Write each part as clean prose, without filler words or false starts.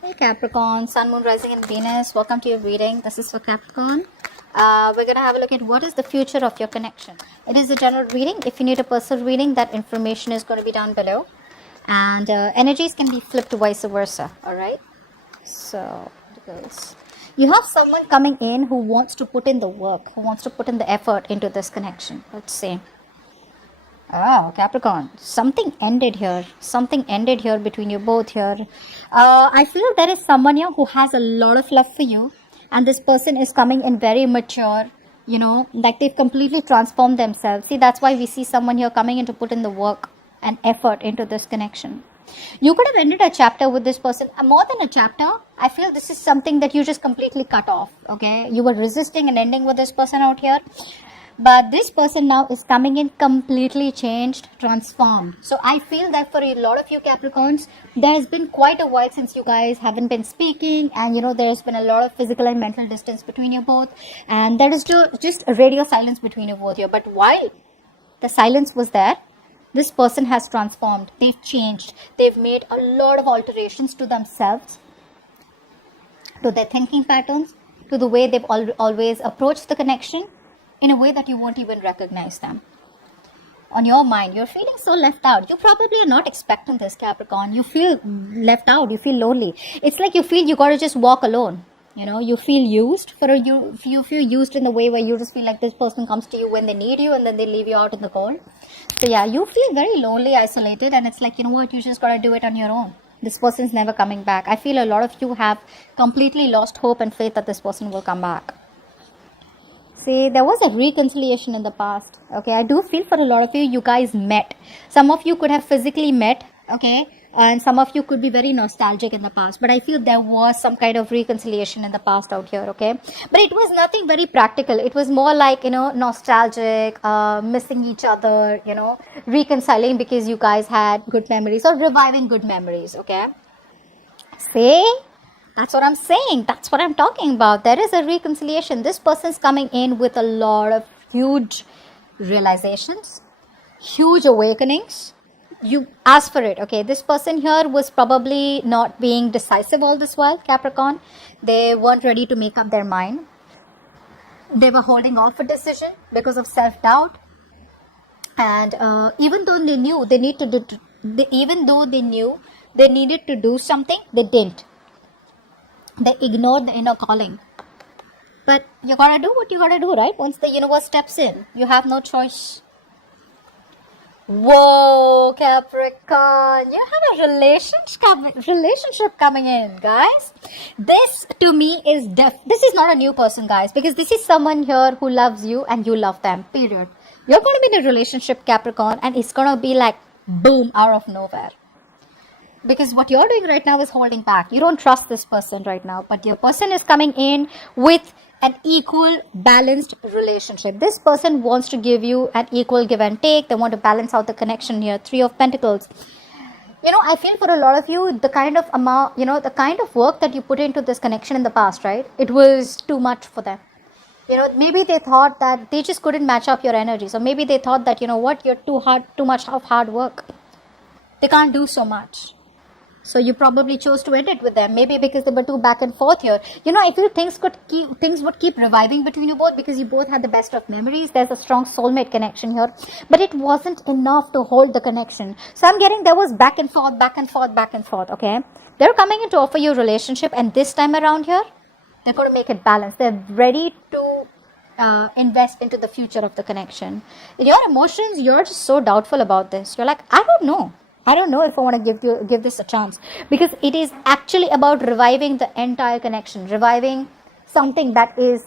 Hey Capricorn, Sun, Moon, Rising and Venus. Welcome to your reading. This is for Capricorn. We're going to have a look at what is the future of your connection. It is a general reading. If you need a personal reading, that information is going to be down below. And energies can be flipped vice versa. Alright? So, you have someone coming in who wants to put in the work, who wants to put in the effort into this connection. Let's see. Oh, Capricorn, something ended here. Something ended here between you both here. I feel there is someone here who has a lot of love for you. And this person is coming in very mature, you know, like they've completely transformed themselves. See, that's why we see someone here coming in to put in the work and effort into this connection. You could have ended a chapter with this person. More than a chapter, I feel this is something that you just completely cut off, okay? You were resisting and ending with this person out here. But this person now is coming in completely changed, transformed. So I feel that for a lot of you Capricorns, there's been quite a while since you guys haven't been speaking. And you know, there's been a lot of physical and mental distance between you both. And there is just a radio silence between you both here. But while the silence was there, this person has transformed. They've changed. They've made a lot of alterations to themselves, to their thinking patterns, to the way they've always approached the connection, in a way that you won't even recognize them. On your mind, you're feeling so left out. You probably are not expecting this, Capricorn. You feel left out. You feel lonely. It's like you feel you got to just walk alone. You know, you feel used. You feel used in the way where you just feel like this person comes to you when they need you and then they leave you out in the cold. So yeah, you feel very lonely, isolated, and it's like, you know what, you just got to do it on your own. This person's never coming back. I feel a lot of you have completely lost hope and faith that this person will come back. See, there was a reconciliation in the past. Okay, I do feel for a lot of you, you guys met. Some of you could have physically met, okay, and some of you could be very nostalgic in the past. But I feel there was some kind of reconciliation in the past out here, okay. But it was nothing very practical. It was more like, you know, nostalgic, missing each other, you know, reconciling because you guys had good memories or reviving good memories, okay. See? That's what I'm saying. That's what I'm talking about. There is a reconciliation. This person's coming in with a lot of huge realizations, huge awakenings. You ask for it, okay? This person here was probably not being decisive all this while, Capricorn. They weren't ready to make up their mind. They were holding off a decision because of self-doubt. And even though they knew they needed to do something, they didn't. They ignored the inner calling. But you gotta do what you gotta do, right? Once the universe steps in, you have no choice. Whoa, Capricorn, you have a relationship coming in, guys. This to me is this is not a new person, guys, because this is someone here who loves you and you love them, period. You're gonna be in a relationship, Capricorn, and it's gonna be like boom, out of nowhere. Because what you're doing right now is holding back. You don't trust this person right now. But your person is coming in with an equal, balanced relationship. This person wants to give you an equal give and take. They want to balance out the connection here. 3 of Pentacles. You know, I feel for a lot of you, the kind of amount, you know, the kind of work that you put into this connection in the past, right? It was too much for them. You know, maybe they thought that they just couldn't match up your energy. So maybe they thought that, you know what, you're too much of hard work. They can't do so much. So you probably chose to end it with them. Maybe because they were too back and forth here. You know, I feel things would keep reviving between you both because you both had the best of memories. There's a strong soulmate connection here. But it wasn't enough to hold the connection. So I'm getting there was back and forth, okay? They're coming in to offer you a relationship. And this time around here, they're going to make it balanced. They're ready to invest into the future of the connection. In your emotions, you're just so doubtful about this. You're like, I don't know if I want to give this a chance, because it is actually about reviving the entire connection, reviving something that you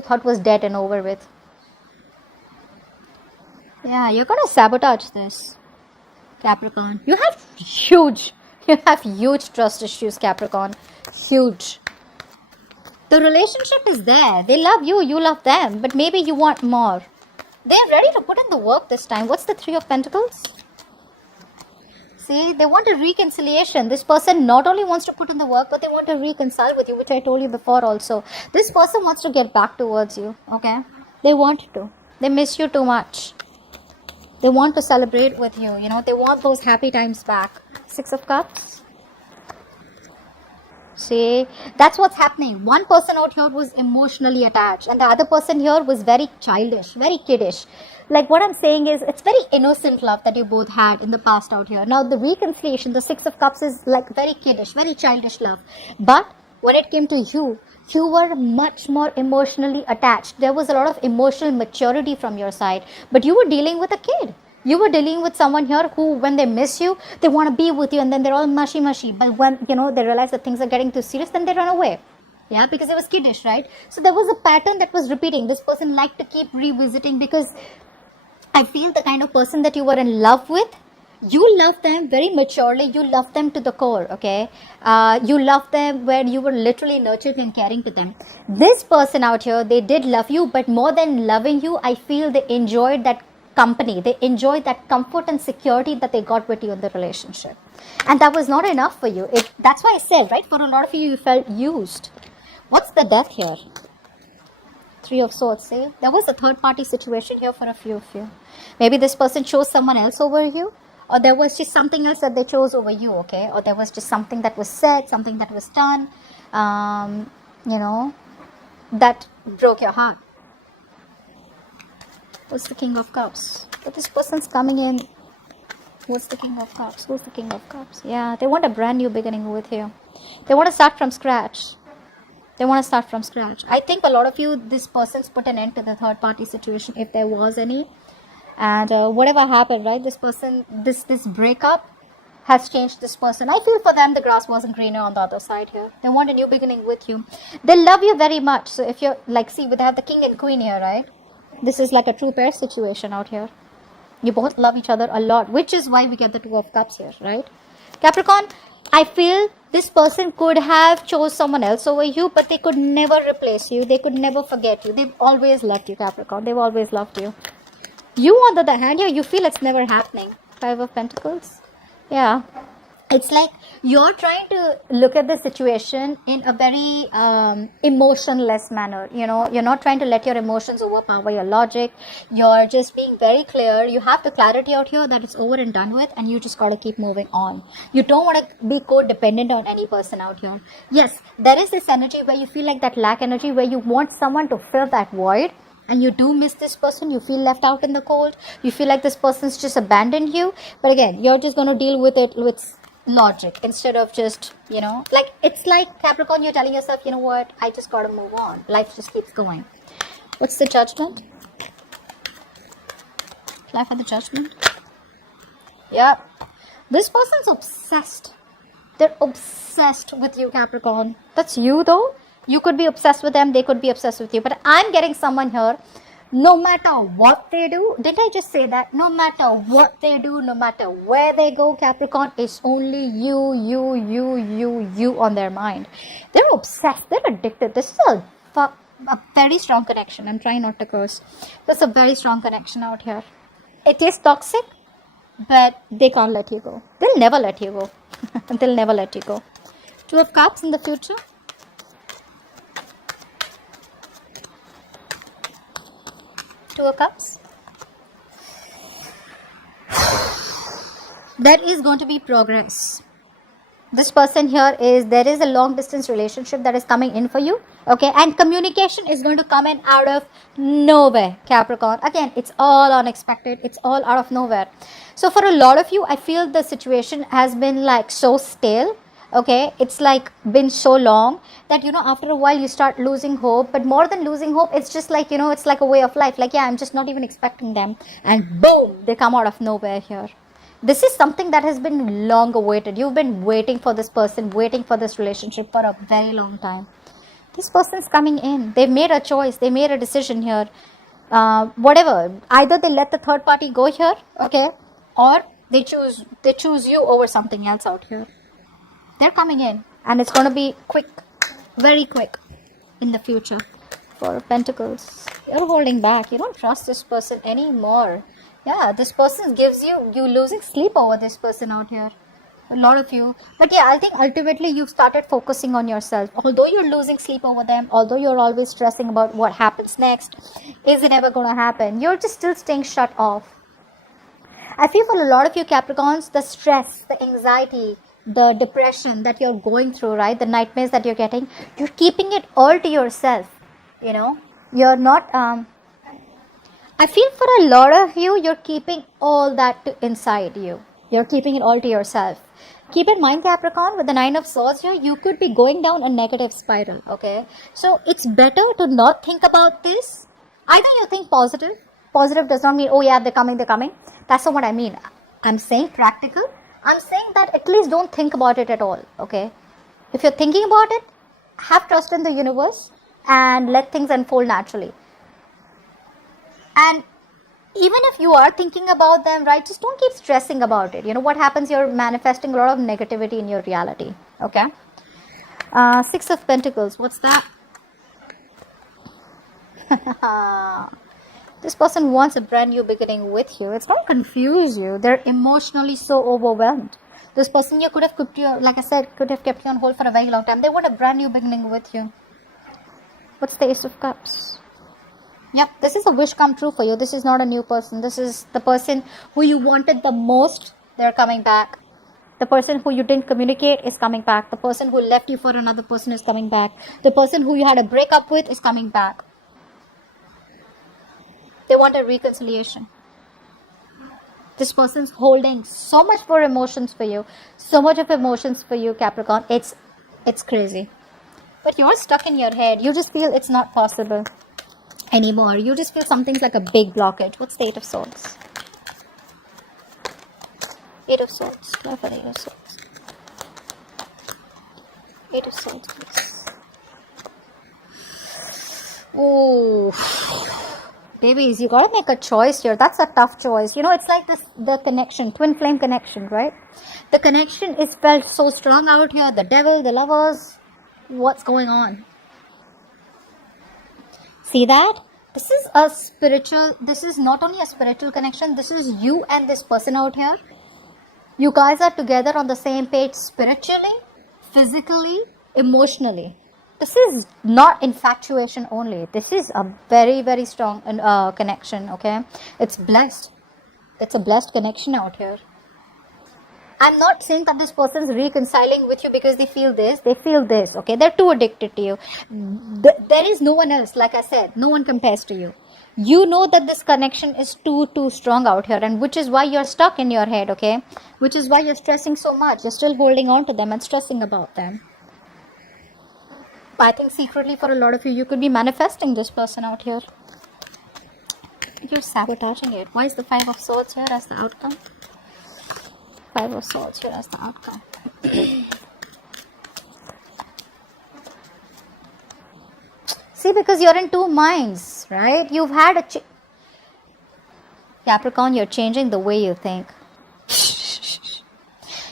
thought was dead and over with. Yeah, you're gonna sabotage this, Capricorn. You have huge trust issues, Capricorn. Huge. The relationship is there. They love you, you love them, but maybe you want more. They're ready to put in the work this time. What's the 3 of Pentacles? See, they want a reconciliation. This person not only wants to put in the work, but they want to reconcile with you, which I told you before also. This person wants to get back towards you, okay? They want to. They miss you too much. They want to celebrate with you, you know. They want those happy times back. 6 of Cups. See, that's what's happening. One person out here was emotionally attached, and the other person here was very childish, very kiddish. Like what I'm saying is, it's very innocent love that you both had in the past out here. Now, the reconciliation, the Six of Cups, is like very kiddish, very childish love. But when it came to you, you were much more emotionally attached. There was a lot of emotional maturity from your side, but you were dealing with a kid. You were dealing with someone here who, when they miss you, they want to be with you, and then they're all mushy. But when, they realize that things are getting too serious, then they run away. Yeah, because it was kiddish, right? So there was a pattern that was repeating. This person liked to keep revisiting, because I feel the kind of person that you were in love with, you love them very maturely. You love them to the core, okay? You love them where you were literally nurturing and caring to them. This person out here, they did love you, but more than loving you, I feel they enjoyed that company. They enjoyed that comfort and security that they got with you in the relationship. And that was not enough for you. That's why I said, right, for a lot of you, you felt used. What's the death here? Three of Swords, see? There was a third party situation here for a few of you. Maybe this person chose someone else over you, or there was just something else that they chose over you, okay? Or there was just something that was said, something that was done, that broke your heart. What's the King of Cups? But this person's coming in. What's the King of Cups? Who's the King of Cups? Yeah, they want a brand new beginning with you. They want to start from scratch. They want to start from scratch. I think a lot of you, this person's put an end to the third party situation, if there was any. And whatever happened, right? This person, this breakup has changed this person. I feel for them, the grass wasn't greener on the other side here. They want a new beginning with you. They love you very much. So if you're like, see, we have the King and Queen here, right? This is like a true pair situation out here. You both love each other a lot, which is why we get the Two of Cups here, right? Capricorn, I feel this person could have chose someone else over you, but they could never replace you. They could never forget you. They've always loved you, Capricorn. They've always loved you. You, on the other hand, here, you feel it's never happening. Five of Pentacles. Yeah. It's like you're trying to look at the situation in a very emotionless manner. You're not trying to let your emotions overpower your logic. You're just being very clear. You have the clarity out here that it's over and done with, and you just got to keep moving on. You don't want to be codependent on any person out here. Yes, there is this energy where you feel like that lack energy, where you want someone to fill that void. And you do miss this person. You feel left out in the cold. You feel like this person's just abandoned you. But again, you're just going to deal with it with logic instead of just, like, it's like Capricorn, you're telling yourself, you know what, I just got to move on. Life just keeps going. What's the Judgment? Apply for the Judgment. Yeah. This person's obsessed. They're obsessed with you, Capricorn. That's you, though. You could be obsessed with them, they could be obsessed with you. But I'm getting someone here, no matter what they do, didn't I just say that? No matter what they do, no matter where they go, Capricorn, it's only you on their mind. They're obsessed, they're addicted. This is a very strong connection. I'm trying not to curse. There's a very strong connection out here. It is toxic, but they can't let you go. They'll never let you go. They'll never let you go. Two of Cups in the future. Two of Cups. There is going to be progress. This person here there is a long distance relationship that is coming in for you, okay? And communication is going to come in out of nowhere, Capricorn. Again, it's all unexpected. It's all out of nowhere. So for a lot of you, I feel the situation has been like so stale. Okay, it's like been so long that, after a while you start losing hope. But more than losing hope, it's just like, it's like a way of life. Like, yeah, I'm just not even expecting them. And boom, they come out of nowhere here. This is something that has been long awaited. You've been waiting for this person, waiting for this relationship for a very long time. This person's coming in. They've made a choice. They made a decision here. Whatever. Either they let the third party go here, okay, or they choose you over something else out here. They're coming in, and it's going to be quick, very quick in the future. Four of Pentacles. You're holding back. You don't trust this person anymore. Yeah, this person gives you losing sleep over this person out here. A lot of you. But yeah, I think ultimately you've started focusing on yourself. Although you're losing sleep over them, although you're always stressing about what happens next, is it ever going to happen? You're just still staying shut off. I feel for a lot of you Capricorns, the stress, the anxiety, the depression that you're going through, right? The nightmares that you're getting, you're keeping it all to yourself, you know. You're not, I feel for a lot of you, you're keeping all that inside you. You're keeping it all to yourself. Keep in mind, Capricorn, with the 9 of Swords here, you could be going down a negative spiral, okay? So it's better to not think about this. Either you think positive. Positive does not mean, oh yeah, they're coming. That's not what I mean. I'm saying practical. I'm saying that at least don't think about it at all, okay? If you're thinking about it, have trust in the universe and let things unfold naturally. And even if you are thinking about them, right, just don't keep stressing about it. You know what happens? You're manifesting a lot of negativity in your reality, okay? 6 of Pentacles, what's that? This person wants a brand new beginning with you. It's going to confuse you. They're emotionally so overwhelmed. This person here could have kept you, like I said, could have kept you on hold for a very long time. They want a brand new beginning with you. What's the Ace of Cups? Yep, this is a wish come true for you. This is not a new person. This is the person who you wanted the most. They're coming back. The person who you didn't communicate is coming back. The person who left you for another person is coming back. The person who you had a breakup with is coming back. They want a reconciliation. This person's holding so much more emotions for you. So much of emotions for you, Capricorn. It's crazy. But you're stuck in your head. You just feel it's not possible anymore. You just feel something's like a big blockage. What's the 8 of Swords? 8 of Swords. Clarify the 8 of Swords. 8 of Swords, please. Oh, babies, you gotta make a choice here. That's a tough choice. You know, it's like the connection, twin flame connection, right? The connection is felt so strong out here. The devil, the lovers. What's going on? See that? This is not only a spiritual connection, this is you and this person out here. You guys are together on the same page spiritually, physically, emotionally. This is not infatuation only. This is a very, very strong connection, okay? It's blessed. It's a blessed connection out here. I'm not saying that this person's reconciling with you because they feel this. They feel this, okay? They're too addicted to you. There is no one else, like I said. No one compares to you. You know that this connection is too strong out here, and which is why you're stuck in your head, okay? Which is why you're stressing so much. You're still holding on to them and stressing about them. I think secretly for a lot of you, you could be manifesting this person out here. You're sabotaging it. Why is the 5 of Swords here as the outcome? 5 of Swords here as the outcome. See, because you're in two minds, right? You've had a Capricorn, you're changing the way you think.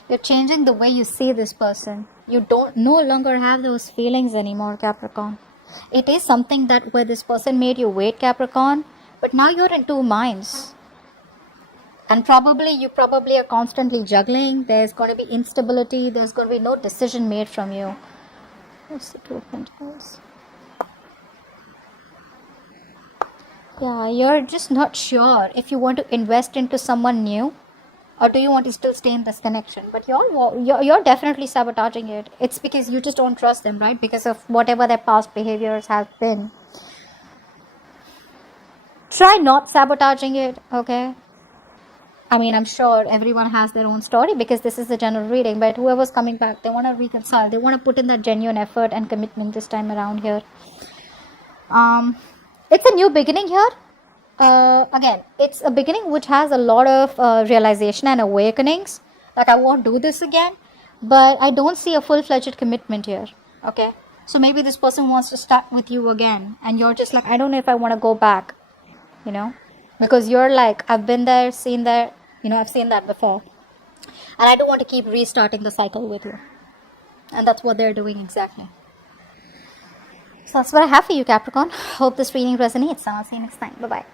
You're changing the way you see this person. You no longer have those feelings anymore, Capricorn. It is something that where this person made you wait, Capricorn, but now you're in two minds. And you probably are constantly juggling. There's going to be instability. There's going to be no decision made from you. What's the 2 of Pentacles? Yeah, you're just not sure if you want to invest into someone new or do you want to still stay in this connection. But you're definitely sabotaging it. It's because you just don't trust them, right? Because of whatever their past behaviors have been. Try not sabotaging it, okay? I mean, I'm sure everyone has their own story because this is a general reading, but whoever's coming back, they want to reconcile. They want to put in that genuine effort and commitment this time around here. It's a new beginning here. Again, it's a beginning which has a lot of realization and awakenings. Like, I won't do this again, but I don't see a full-fledged commitment here, okay? So maybe this person wants to start with you again, and you're just like, I don't know if I want to go back, you know? Because you're like, I've been there, seen that. You know, I've seen that before. And I don't want to keep restarting the cycle with you. And that's what they're doing exactly. So that's what I have for you, Capricorn. Hope this reading resonates. I'll see you next time. Bye-bye.